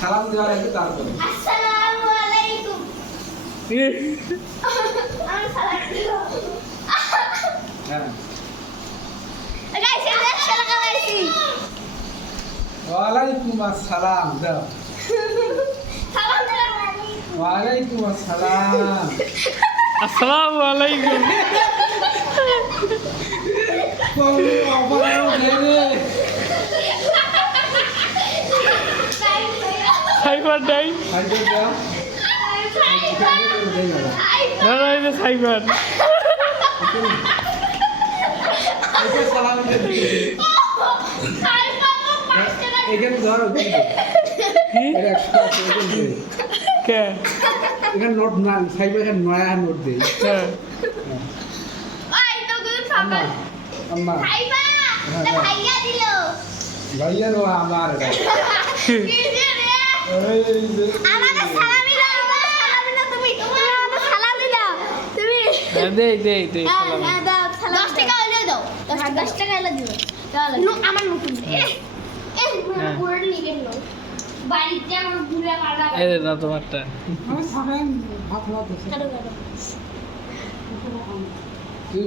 সালাম দেওয়ার আগে তারপরে আসসালামু আলাইকুম। আমি সালাম দিব। হ্যাঁ গাইস এটা একসাথে লাগাইছি। ওয়ালাইকুম আসসালাম দাও সালাম দিলাম। ওয়ালাইকুম আসসালাম আসসালামু আলাইকুম। কোন অপরাধ রে সাইবার নাই, আইডো দাও না না এটা সাইবার। ওকে সালাম দিতে এখানে ধরো কি এটা 100 এখানে দে কে? এখানে নোট না সাইবে এখানে নয়া নোট দে হ্যাঁ ওই তো গুড আম্মা খাবার। আম্মা খাইবা? তা খাইয়া দিল। ভাইয়া নো আমার এটা কি যে রে? এই যে আমাকে সালামি দাও। সালাম দিলা তুমি। তুমি আমাকে সালাম দিলা। তুমি হ্যাঁ, দে সালাম। হ্যাঁ দাও সালাম। 10 টাকা হইলে দাও। 10 টাকা হইলে দিও। তাহলে আমার নতুন। হ্যাঁ। পুরো নিয়ে গেল। বাড়িতে আমার ঘুরে পাড়া। এই যে না তোমারটা। আমি সারান ভাত না দিছি কাটো কাটো। তুই